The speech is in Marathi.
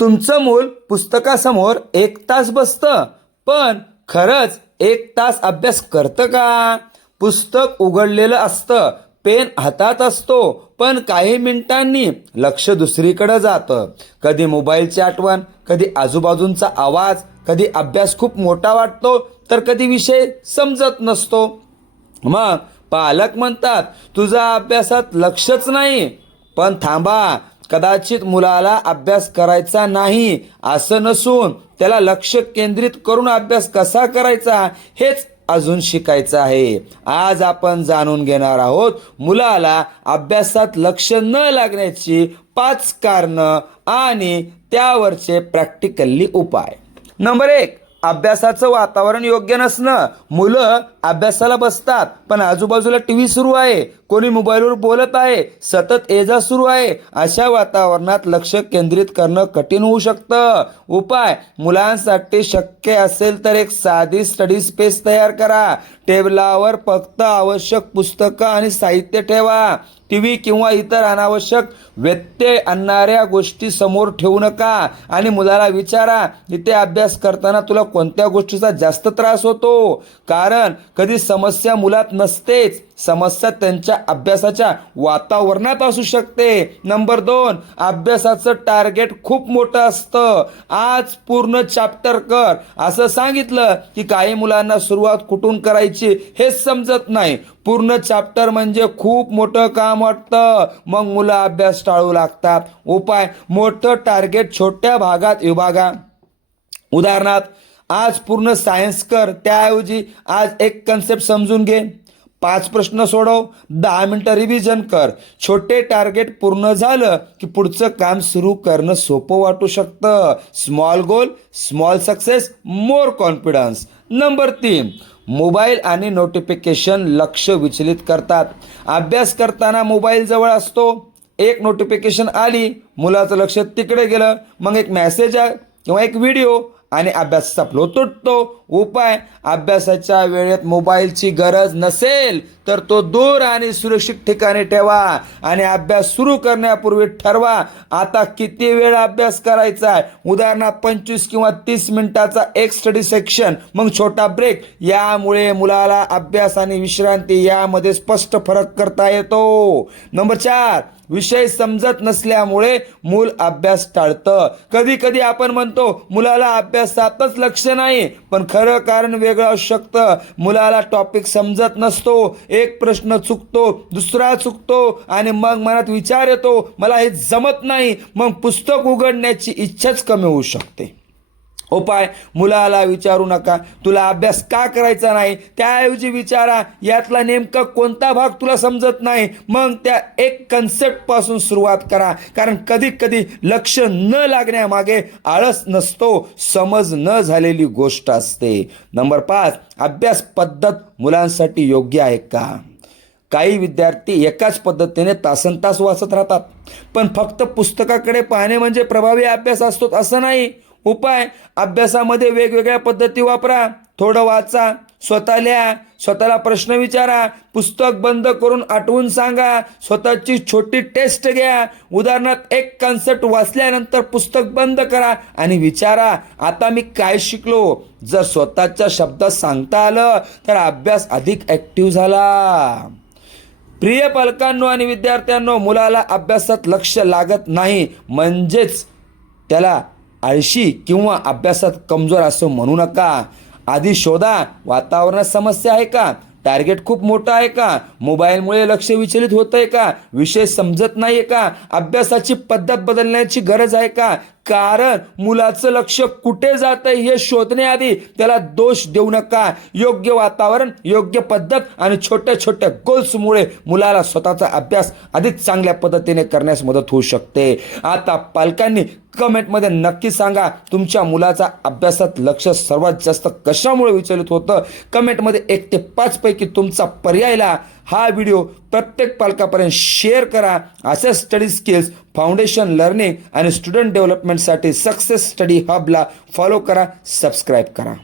तुमचं मूल पुस्तकासमोर 1 तास बसतं, पण खरंच 1 तास अभ्यास करतं का? पुस्तक उघडलेलं असतं, पेन हातात असतो, पण काही मिनिटांनी लक्ष दुसरीकडे जातं. कधी मोबाईलची आठवण, कधी आजूबाजूंचा आवाज, कधी अभ्यास खूप मोठा वाटतो, तर कधी विषय समजत नसतो. मग पालक म्हणतात तुझा अभ्यासात लक्षच नाही. पण थांबा, कदाचित मुलाला अभ्यास करायचा नाही असं नसून त्याला लक्ष केंद्रित करून अभ्यास कसा करायचा हेच अजून शिकायचं आहे. आज आपण जाणून घेणार आहोत मुलाला अभ्यासात लक्ष न लागण्याची 5 कारणं आणि त्यावरचे प्रॅक्टिकली उपाय. नंबर 1, अभ्यासाचं वातावरण योग्य नसणं. मुलं अभ्यासाला बसतात, पण आजूबाजूला टीव्ही सुरू आहे, कोणी मोबाईलवर बोलत आहे, सतत ये जा सुरू आहे. अशा वातावरणात लक्ष केंद्रित करणं कठीण होऊ शकतं. उपाय: मुलांसाठी शक्य असेल तर एक साधी स्टडी स्पेस तयार करा. टेबलावर फक्त आवश्यक पुस्तकं आणि साहित्य ठेवा. टीव्ही किंवा इतर अनावश्यक व्यत्यय आणणाऱ्या गोष्टी समोर ठेवू नका आणि मुलाला विचारा, इथे अभ्यास करताना तुला कोणत्या गोष्टीचा जास्त त्रास होतो? कारण कधी समस्या मुलात नसतेच, समस्या त्यांच्या अभ्यासाच्या वातावरणात असू शकते. नंबर 2, अभ्यासाचं टार्गेट खूप मोठं असतं. आज पूर्ण चॅप्टर कर असं सांगितलं की काही मुलांना सुरुवात कुठून करायची हेच समजत नाही. पूर्ण चॅप्टर म्हणजे खूप मोठं काम वाटतं, मग मुलं अभ्यास टाळू लागतात. उपाय: मोठं टार्गेट छोट्या भागात विभागा. उदाहरणार्थ, आज पूर्ण सायन्स कर, त्याऐवजी आज एक कन्सेप्ट समजून घे. 5 प्रश्न सोडव, 10 मिनिटं रिव्हिजन कर. छोटे टार्गेट पूर्ण झालं की पुढचं काम सुरू करणं सोपं वाटू शकतं. स्मॉल गोल, स्मॉल सक्सेस, मोर कॉन्फिडन्स. नंबर 3, मोबाईल आणि नोटिफिकेशन लक्ष विचलित करतात. अभ्यास करताना मोबाईल जवळ असतो, एक नोटिफिकेशन आली, मुलाचं लक्ष तिकडे गेलं, मग एक मेसेज आहे किंवा एक व्हिडिओ आणि अभ्यासाचा फ्लो तुटतो. उपाय: अभ्यासाच्या वेळेत मोबाईलची गरज नसेल तर तो दूर आणि सुरक्षित ठिकाणी ठेवा आणि अभ्यास सुरू करण्यापूर्वी ठरवा आता किती वेळ अभ्यास करायचा आहे. उदाहरणार्थ 25 किंवा 30 मिनिटाचा एक स्टडी सेक्शन, मग छोटा ब्रेक. यामुळे मुलाला अभ्यास आणि विश्रांती यामध्ये स्पष्ट फरक करता येतो. नंबर 4, विषय समजत नसल्यामुळे मूल अभ्यास टाळतं. कधी कधी आपण म्हणतो मुलाला अभ्यासातच लक्ष नाही, पण खरं कारण वेगळं असू शकतं. मुलाला टॉपिक समजत नसतो, एक प्रश्न चुकतो, दुसरा चुकतो आणि मग मनात विचार येतो मला हे जमत नाही, मग पुस्तक उघडण्याची इच्छाच कमी होऊ शकते. उपाय: मुलाला विचारू नका तुला अभ्यास का करायचा नाही, त्याऐवजी विचारा यातला नेमका कोणता भाग तुला समजत नाही. मग त्या एक कन्सेप्ट पासून सुरुवात करा. कारण कधी कधी लक्ष न लागण्यामागे आळस नसतो, समज न झालेली गोष्ट असते. नंबर 5, अभ्यास पद्धत मुलांसाठी योग्य आहे का? काही विद्यार्थी एकाच पद्धतीने तासनतास वाचत राहतात, पण फक्त पुस्तकाकडे पाहणे म्हणजे प्रभावी अभ्यास असतो असं नाही. उपाय: अभ्यासामध्ये वेगवेगळ्या पद्धती वापरा. थोडं वाचा, स्वतः लिहा, स्वतःला प्रश्न विचारा, पुस्तक बंद करून आठवून सांगा, स्वतःची छोटी टेस्ट घ्या. उदाहरणार्थ, एक कन्सेप्ट वाचल्यानंतर पुस्तक बंद करा आणि विचारा आता मी काय शिकलो. जर स्वतःच्या शब्दात सांगता आलं तर अभ्यास अधिक ॲक्टिव्ह झाला. प्रिय पालकांनो आणि विद्यार्थ्यांनो, मुलाला अभ्यासात लक्ष लागत नाही म्हणजेच त्याला आळशी किंवा अभ्यासात कमजोर असं म्हणू नका. आधी शोधा, वातावरणात समस्या आहे का, टार्गेट खूप मोठा आहे का, मोबाईलमुळे लक्ष विचलित होतंय का, विषय समजत नाहीये का, अभ्यासाची पद्धत बदलण्याची गरज आहे का. कारण मुलाचं लक्ष कुठे जातंय हे शोधण्याआधी त्याला दोष देऊ नका. योग्य वातावरण, योग्य पद्धत आणि छोट्या छोट्या गोल्समुळे मुलाला स्वतःचा अभ्यास अधिक चांगल्या पद्धतीने करण्यास मदत होऊ शकते. आता पालकांनी कमेंटमध्ये नक्की सांगा तुमच्या मुलाचा अभ्यासात लक्ष सर्वात जास्त कशामुळे विचलित होतं. कमेंटमध्ये 1 ते 5 पैकी तुमचा पर्यायला हा व्हिडिओ प्रत्येक पालकापर्यंत शेअर करा. असे स्टडी स्किल्स, फाउंडेशन लर्निंग आणि स्टुडंट डेव्हलपमेंटसाठी सक्सेस स्टडी हबला फॉलो करा, सबस्क्राईब करा.